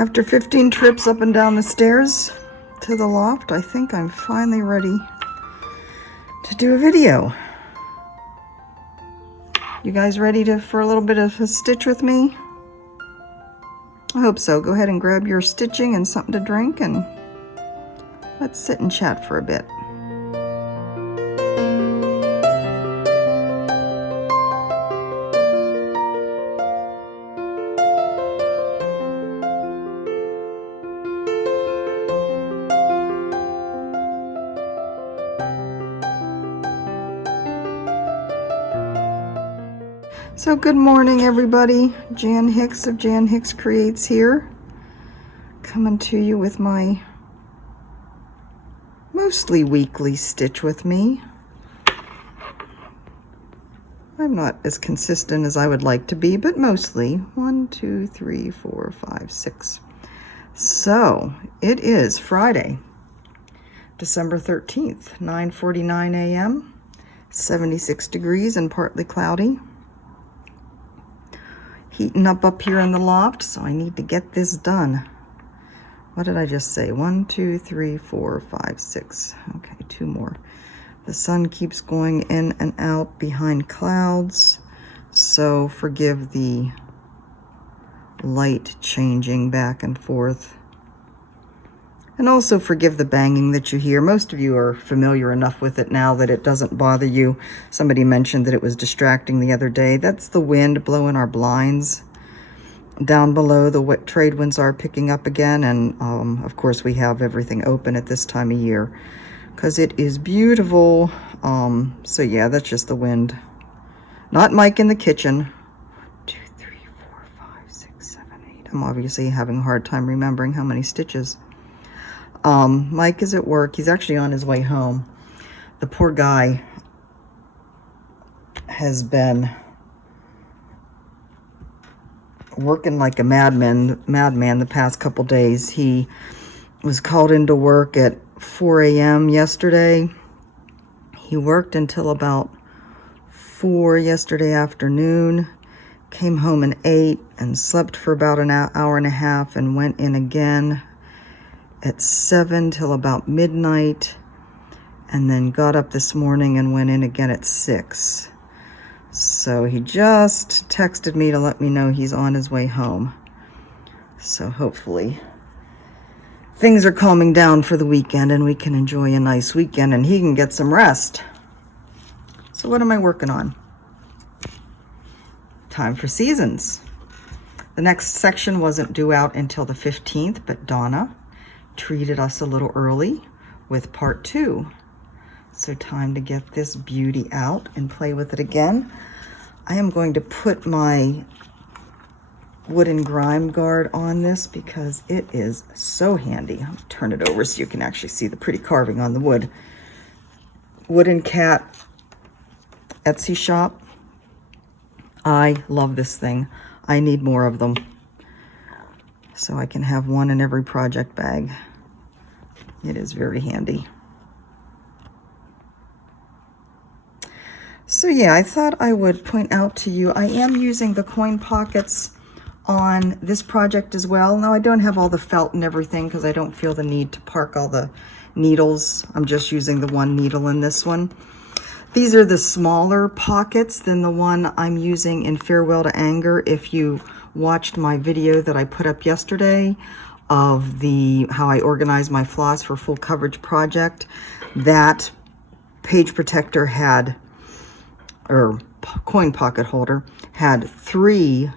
After 15 trips up and down the stairs to the loft, I think I'm finally ready to do a video. You guys ready for a little bit of a stitch with me? I hope so. Go ahead and grab your stitching and something to drink, and let's sit and chat for a bit. So good morning, everybody. Jan Hicks of Jan Hicks Creates here, coming to you with my mostly weekly stitch with me. I'm not as consistent as I would like to be, but mostly 1, 2, 3, 4, 5, 6. So it is Friday, December 13th, 9:49 a.m., 76 degrees and partly cloudy. Heating up here in the loft, so I need to get this done. What did I just say? 1, 2, 3, 4, 5, 6. Okay, 2 more. The sun keeps going in and out behind clouds, so forgive the light changing back and forth. And also forgive the banging that you hear. Most of you are familiar enough with it now that it doesn't bother you. Somebody mentioned that it was distracting the other day. That's the wind blowing our blinds. Down below, the trade winds are picking up again, and of course we have everything open at this time of year because it is beautiful. So yeah, that's just the wind. Not Mike in the kitchen. 2, 3, 4, 5, 6, 7, 8. I'm obviously having a hard time remembering how many stitches. Mike is at work. He's actually on his way home. The poor guy has been working like a madman the past couple days. He was called into work at 4 a.m. yesterday. He worked until about 4 yesterday afternoon, came home at 8 and slept for about an hour and a half and went in again at 7 till about midnight, and then got up this morning and went in again at 6. So he just texted me to let me know he's on his way home. So hopefully things are calming down for the weekend and we can enjoy a nice weekend and he can get some rest. So what am I working on? Time for seasons. The next section wasn't due out until the 15th, but Donna treated us a little early with part 2. So time to get this beauty out and play with it again. I am going to put my wooden grime guard on this because it is so handy. I'll turn it over so you can actually see the pretty carving on the wood. Wooden cat Etsy shop. I love this thing. I need more of them so I can have one in every project bag. It is very handy. So yeah, I thought I would point out to you, I am using the coin pockets on this project as well. Now I don't have all the felt and everything because I don't feel the need to park all the needles. I'm just using the one needle in this one. These are the smaller pockets than the one I'm using in Farewell to Anger. If you watched my video that I put up yesterday of how I organize my floss for full coverage project, that page protector had, or coin pocket holder, had 3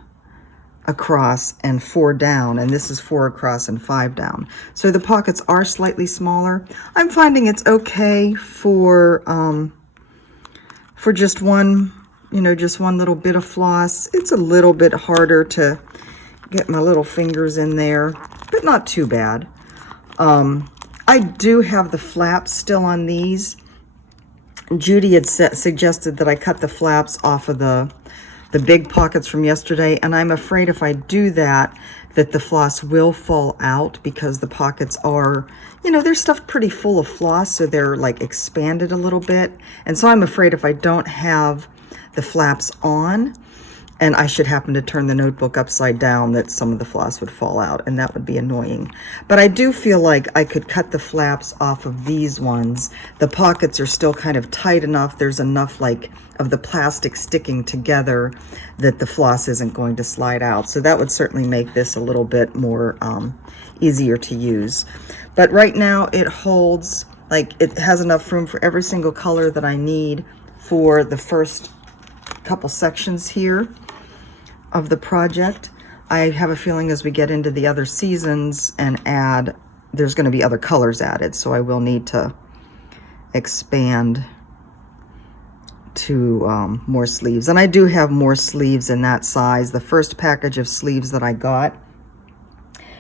across and 4 down, and this is 4 across and 5 down. So the pockets are slightly smaller. I'm finding it's okay for just one, just one little bit of floss. It's a little bit harder to get my little fingers in there, but not too bad. I do have the flaps still on these. Judy had suggested that I cut the flaps off of the big pockets from yesterday, and I'm afraid if I do that the floss will fall out because the pockets are, they're stuffed pretty full of floss, so they're like expanded a little bit. And so I'm afraid if I don't have the flaps on, and I should happen to turn the notebook upside down, that some of the floss would fall out, and that would be annoying. But I do feel like I could cut the flaps off of these ones. The pockets are still kind of tight enough. There's enough like of the plastic sticking together that the floss isn't going to slide out. So that would certainly make this a little bit more easier to use. But right now it holds, like, it has enough room for every single color that I need for the first couple sections here of the project. I have a feeling as we get into the other seasons and add, there's going to be other colors added, so I will need to expand to more sleeves. And I do have more sleeves in that size. The first package of sleeves that I got,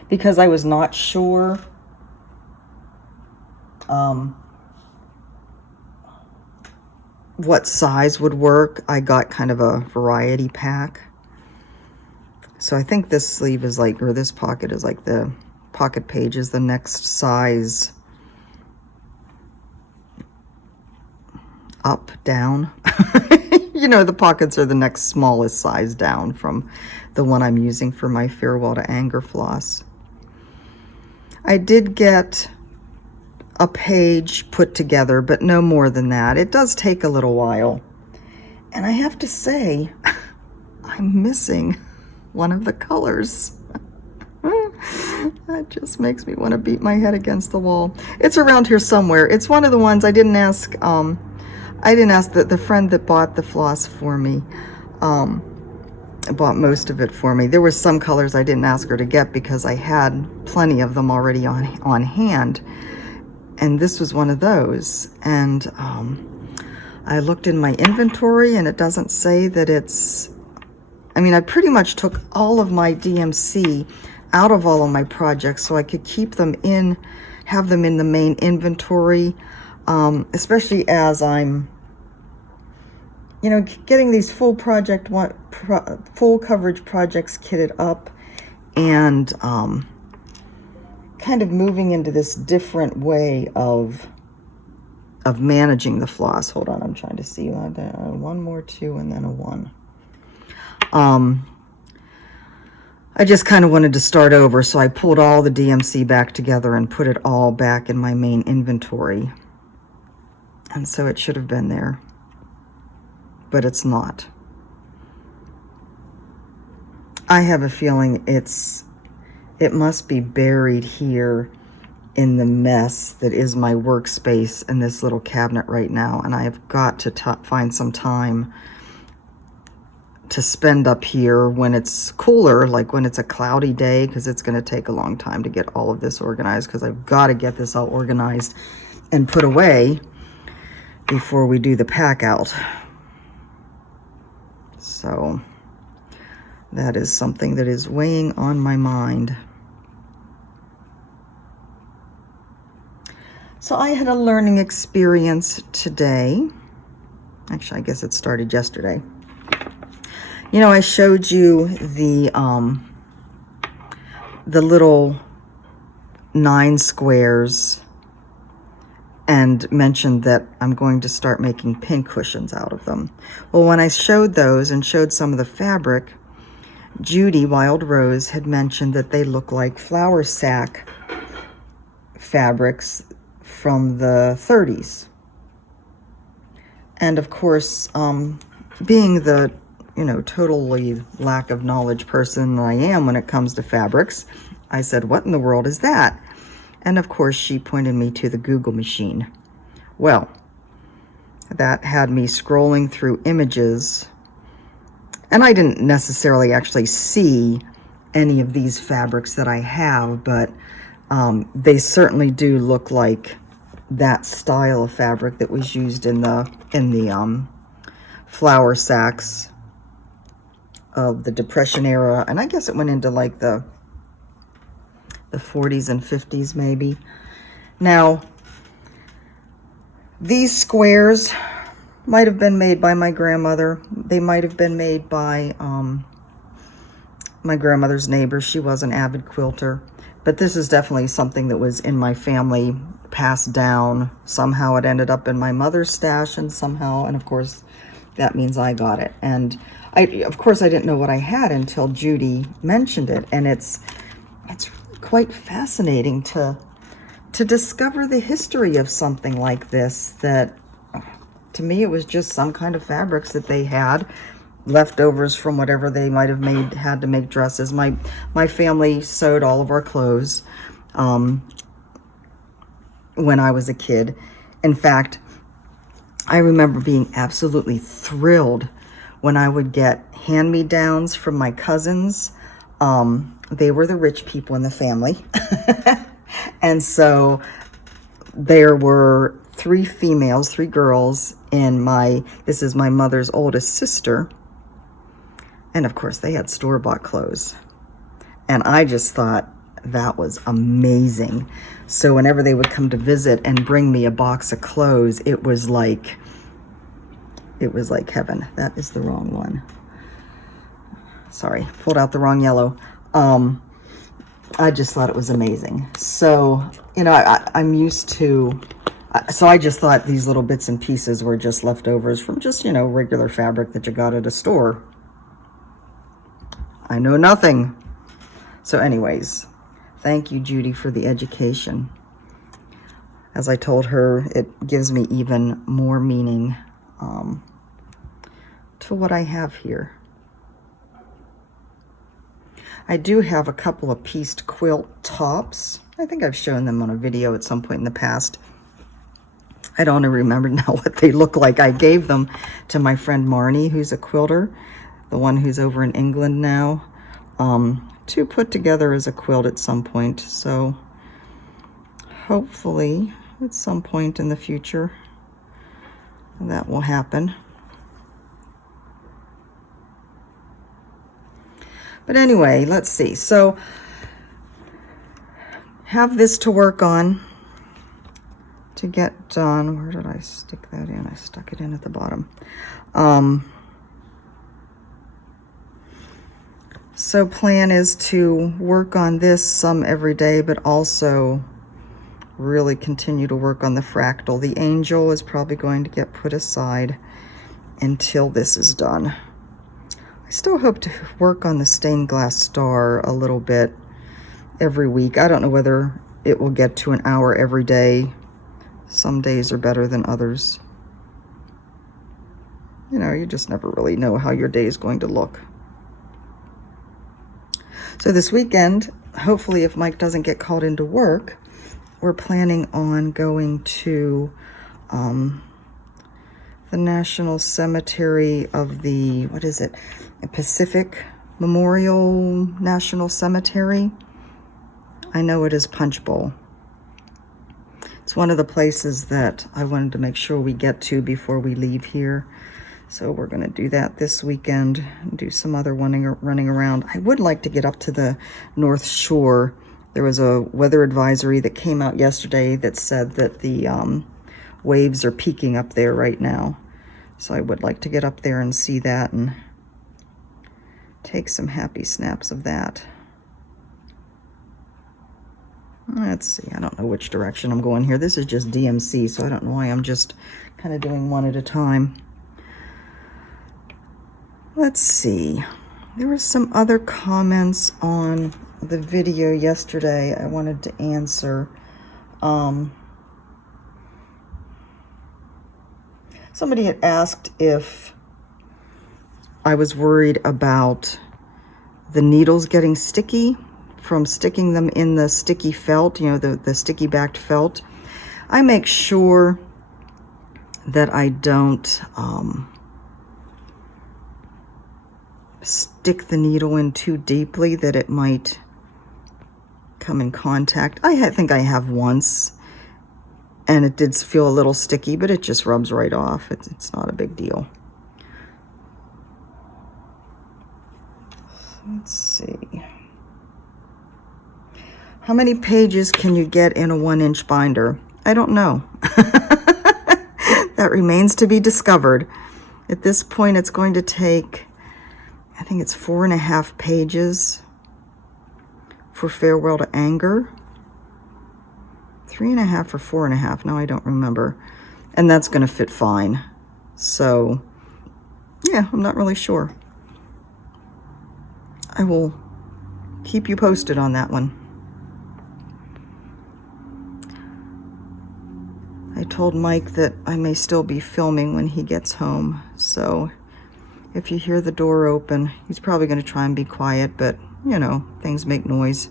because I was not sure what size would work, I got kind of a variety pack. So I think this sleeve is like, or this pocket is like, the pocket page is the next size up, down. You know, the pockets are the next smallest size down from the one I'm using for my Farewell to Anger floss. I did get a page put together, but no more than that. It does take a little while. And I have to say, I'm missing one of the colors. That just makes me want to beat my head against the wall. It's around here somewhere. It's one of the ones I didn't ask the friend that bought the floss for me, bought most of it for me. There were some colors I didn't ask her to get because I had plenty of them already on hand. And this was one of those. And I looked in my inventory and it doesn't say that it's, I mean, I pretty much took all of my DMC out of all of my projects so I could keep them in, have them in the main inventory, especially as I'm, you know, getting these full full coverage projects kitted up, and kind of moving into this different way of managing the floss. Hold on, I'm trying to see. One more, two, and then a one. I just kind of wanted to start over, so I pulled all the DMC back together and put it all back in my main inventory. And so it should have been there, but it's not. I have a feeling it must be buried here in the mess that is my workspace in this little cabinet right now, and I have got to find some time to spend up here when it's cooler, like when it's a cloudy day, because it's going to take a long time to get all of this organized, because I've got to get this all organized and put away before we do the pack out. So that is something that is weighing on my mind. So I had a learning experience today. Actually, I guess it started yesterday. You know, I showed you the little 9 squares and mentioned that I'm going to start making pincushions out of them. Well, when I showed those and showed some of the fabric, Judy Wild Rose had mentioned that they look like flour sack fabrics from the 30s. And of course, being the, you know, totally lack of knowledge person I am when it comes to fabrics, I said, what in the world is that? And of course, she pointed me to the Google machine. Well, that had me scrolling through images, and I didn't necessarily actually see any of these fabrics that I have, but they certainly do look like that style of fabric that was used in the flour sacks of the Depression era, and I guess it went into like the 40s and 50s maybe. Now, these squares might have been made by my grandmother. They might have been made by my grandmother's neighbor. She was an avid quilter. But this is definitely something that was in my family, passed down. Somehow it ended up in my mother's stash, and somehow, and of course, that means I got it. And of course, I didn't know what I had until Judy mentioned it. And it's really quite fascinating to discover the history of something like this, that to me, it was just some kind of fabrics that they had, leftovers from whatever they might have had to make dresses. My family sewed all of our clothes when I was a kid. In fact, I remember being absolutely thrilled when I would get hand-me-downs from my cousins. They were the rich people in the family. And so there were 3 females, 3 girls in this is my mother's oldest sister. And of course, they had store-bought clothes. And I just thought that was amazing. So whenever they would come to visit and bring me a box of clothes, it was like heaven. That is the wrong one. Sorry, pulled out the wrong yellow. I just thought it was amazing. So, you know, I'm used to, so I just thought these little bits and pieces were just leftovers from just, you know, regular fabric that you got at a store. I know nothing. So anyways, thank you, Judy, for the education. As I told her, it gives me even more meaning to what I have here. I do have a couple of pieced quilt tops. I think I've shown them on a video at some point in the past. I don't even remember now what they look like. I gave them to my friend Marnie, who's a quilter, the one who's over in England now, to put together as a quilt at some point. So hopefully at some point in the future that will happen. But anyway, let's see. So have this to work on to get done. Where did I stick that in? I stuck it in at the bottom. So plan is to work on this some every day, but also really continue to work on the fractal. The angel is probably going to get put aside until this is done. I still hope to work on the stained glass star a little bit every week. I don't know whether it will get to an hour every day. Some days are better than others. You know, you just never really know how your day is going to look. So this weekend, hopefully if Mike doesn't get called into work, we're planning on going to the National Cemetery of the, what is it? Pacific Memorial National Cemetery. I know it is Punch Bowl. It's one of the places that I wanted to make sure we get to before we leave here. So we're going to do that this weekend and do some other running around. I would like to get up to the North Shore. There was a weather advisory that came out yesterday that said that the waves are peaking up there right now. So I would like to get up there and see that and take some happy snaps of that. Let's see, I don't know which direction I'm going here. This is just DMC, so I don't know why I'm just kind of doing one at a time. Let's see. There were some other comments on the video yesterday I wanted to answer. Somebody had asked if I was worried about the needles getting sticky from sticking them in the sticky felt, you know, the sticky backed felt. I make sure that I don't stick the needle in too deeply that it might come in contact. I think I have once, and it did feel a little sticky, but it just rubs right off. It's not a big deal. Let's see. How many pages can you get in a 1-inch binder? I don't know. That remains to be discovered. At this point, it's going to take, I think it's 4.5 pages for Farewell to Anger. 3.5 or 4.5, no, I don't remember. And that's going to fit fine. So Yeah, I'm not really sure. I will keep you posted on that one. I told Mike that I may still be filming when he gets home, so if you hear the door open, he's probably going to try and be quiet, but, you know, things make noise.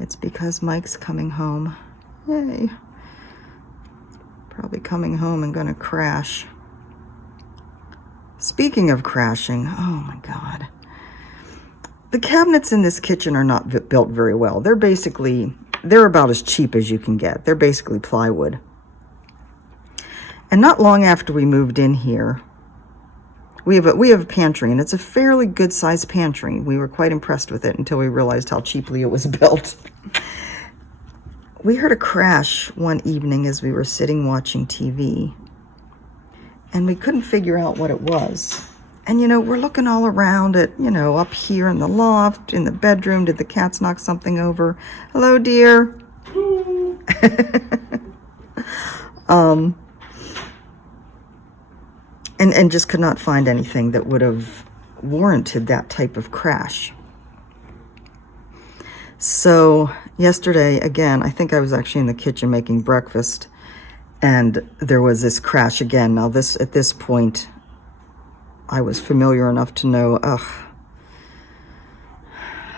It's because Mike's coming home. Yay. Probably coming home and going to crash. Speaking of crashing, oh my God. The cabinets in this kitchen are not built very well. They're about as cheap as you can get. They're basically plywood. And not long after we moved in here, we have a pantry, and it's a fairly good sized pantry. We were quite impressed with it until we realized how cheaply it was built. We heard a crash one evening as we were sitting watching TV, and we couldn't figure out what it was. And, you know, we're looking all around at, you know, up here in the loft, in the bedroom. Did the cats knock something over? Hello, dear. And just could not find anything that would have warranted that type of crash. So yesterday, again, I think I was actually in the kitchen making breakfast, and there was this crash again. Now at this point, I was familiar enough to know,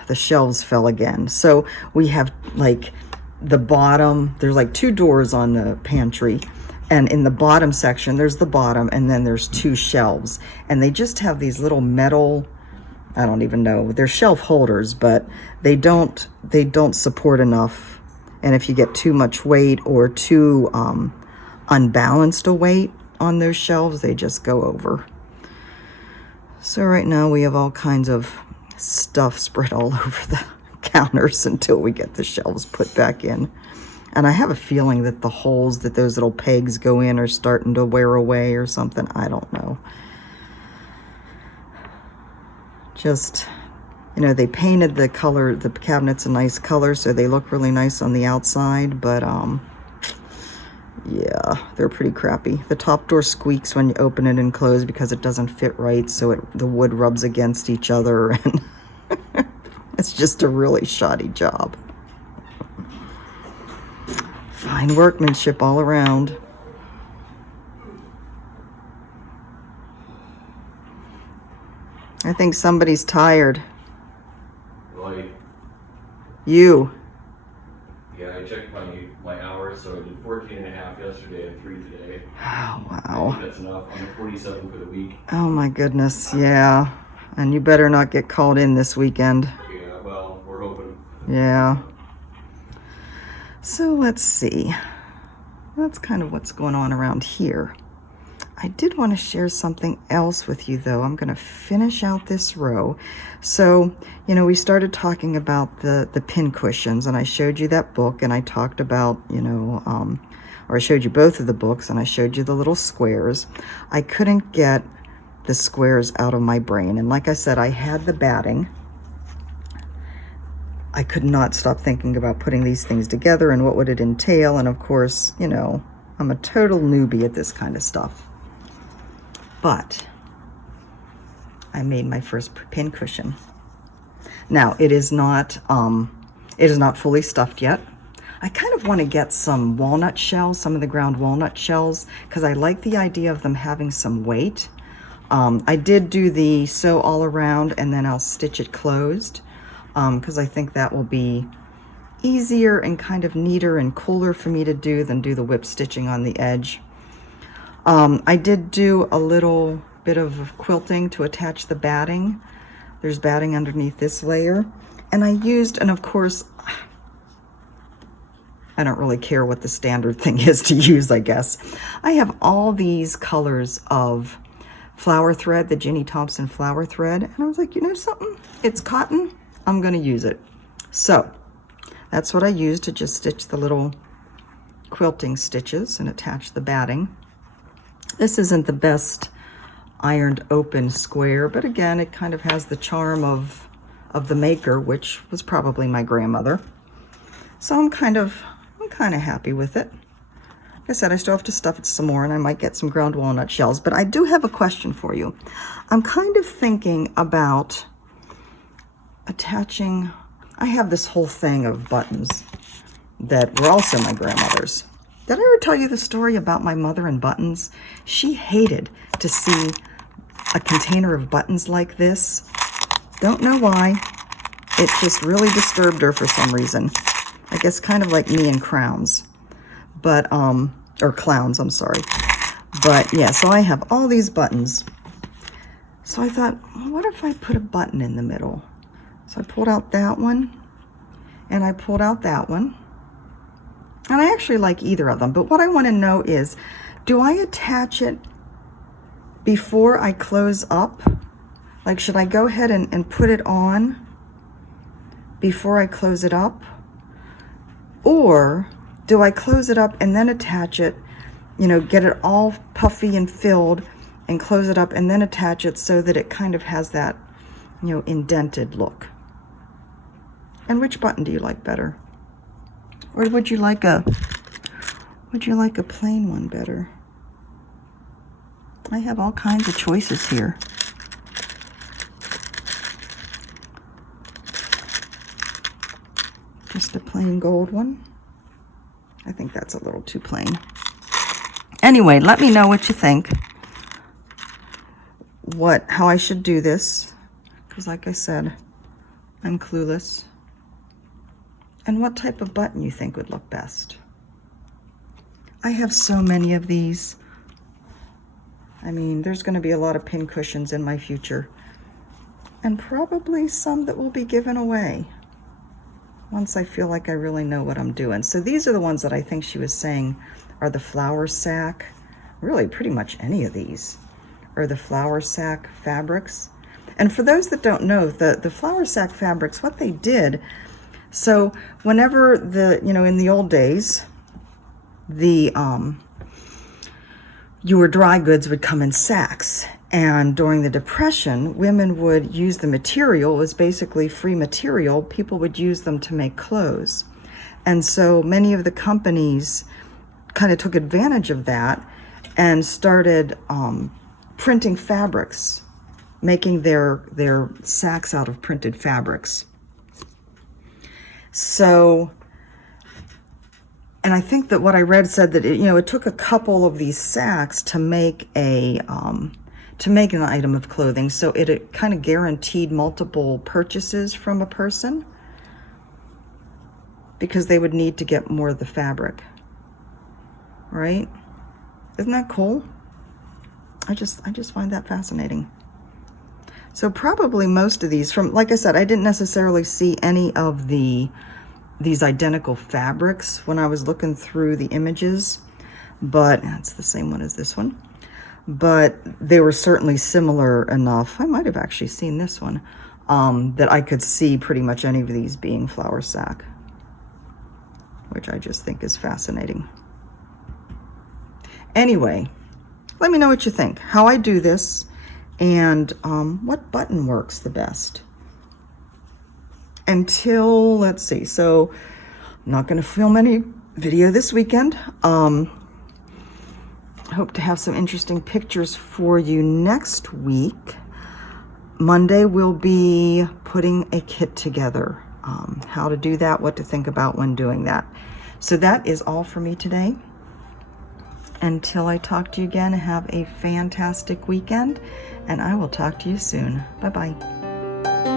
the shelves fell again. So we have like the bottom, there's like 2 doors on the pantry, and in the bottom section, there's the bottom, and then there's 2 shelves, and they just have these little metal, I don't even know, they're shelf holders, but they don't support enough. And if you get too much weight or too unbalanced a weight on those shelves, they just go over. So right now we have all kinds of stuff spread all over the counters until we get the shelves put back in. And I have a feeling that the holes that those little pegs go in are starting to wear away or something. I don't know. Just, you know, they painted the cabinets a nice color, so they look really nice on the outside, but yeah, they're pretty crappy. The top door squeaks when you open it and close because it doesn't fit right, so the wood rubs against each other, and it's just a really shoddy job. Fine workmanship all around. I think somebody's tired. Like, you. yeah, I checked my hours, so I did 14 and a half yesterday and 3 today. Oh, wow. I think that's enough. I'm at 47 for the week. Oh my goodness, yeah. And you better not get called in this weekend. Yeah, well, we're hoping. Yeah. So let's see. That's kind of what's going on around here. I did want to share something else with you, though. I'm going to finish out this row. So, you know, we started talking about the Pincushions, and I showed you that book, and I talked about, you know, or I showed you both of the books, and I showed you the little squares. I couldn't get the squares out of my brain, and like I said, I had the batting. I could not stop thinking about putting these things together and what would it entail, and of course, you know, I'm a total newbie at this kind of stuff. But I made my first pincushion. Now, it is not fully stuffed yet. I kind of want to get some walnut shells, some of the ground walnut shells, because I like the idea of them having some weight. I did do the sew all around, and then I'll stitch it closed, because I think that will be easier and kind of neater and cooler for me to do than do the whip stitching on the edge. I did do a little bit of quilting to attach the batting. There's batting underneath this layer. And I used, and of course, I don't really care what the standard thing is to use, I guess. I have all these colors of flower thread, the Ginny Thompson flower thread. And I was like, you know something? It's cotton. I'm going to use it. So that's what I used to just stitch the little quilting stitches and attach the batting. This isn't the best ironed open square, but again, it kind of has the charm of the maker, which was probably my grandmother. So I'm kind of happy with it. I said, I still have to stuff it some more, and I might get some ground walnut shells, but I do have a question for you. I'm kind of thinking about attaching, I have this whole thing of buttons that were also my grandmother's. Did I ever tell you the story about my mother and buttons? She hated to see a container of buttons like this. Don't know why. It just really disturbed her for some reason. I guess kind of like me and crowns. But, or clowns, I'm sorry. But yeah, so I have all these buttons. So I thought, well, what if I put a button in the middle? So I pulled out that one, and I pulled out that one. And I actually like either of them, but what I want to know is, do I attach it before I close up? Like, should I go ahead and put it on before I close it up? Or do I close it up and then attach it, you know, get it all puffy and filled and close it up and then attach it so that it kind of has that, you know, indented look? And which button do you like better? Or would you like a plain one better? I have all kinds of choices here. Just a plain gold one. I think that's a little too plain. Anyway, let me know what you think. How I should do this, because like I said, I'm clueless. And what type of button you think would look best. I have so many of these. I mean, there's going to be a lot of pincushions in my future. And probably some that will be given away once I feel like I really know what I'm doing. So these are the ones that I think she was saying are the flour sack. Really, pretty much any of these are the flour sack fabrics. And for those that don't know, the flour sack fabrics, what they did, so whenever in the old days, your dry goods would come in sacks. And during the Depression, women would use the material. It was basically free material. People would use them to make clothes. And so many of the companies kind of took advantage of that and started printing fabrics, making their sacks out of printed fabrics. So, and I think that what I read said that it took a couple of these sacks to make an item of clothing. So it kind of guaranteed multiple purchases from a person because they would need to get more of the fabric, right? Isn't that cool? I just find that fascinating. So probably most of these like I said, I didn't necessarily see any of these identical fabrics when I was looking through the images, but it's the same one as this one. But they were certainly similar enough. I might have actually seen this one, that I could see pretty much any of these being flour sack, which I just think is fascinating. Anyway, let me know what you think, how I do this, and what button works the best. Until, let's see, so I'm not going to film any video this weekend. I hope to have some interesting pictures for you next week. Monday we'll be putting a kit together. How to do that, what to think about when doing that. So that is all for me today. Until I talk to you again, have a fantastic weekend, and I will talk to you soon. Bye-bye.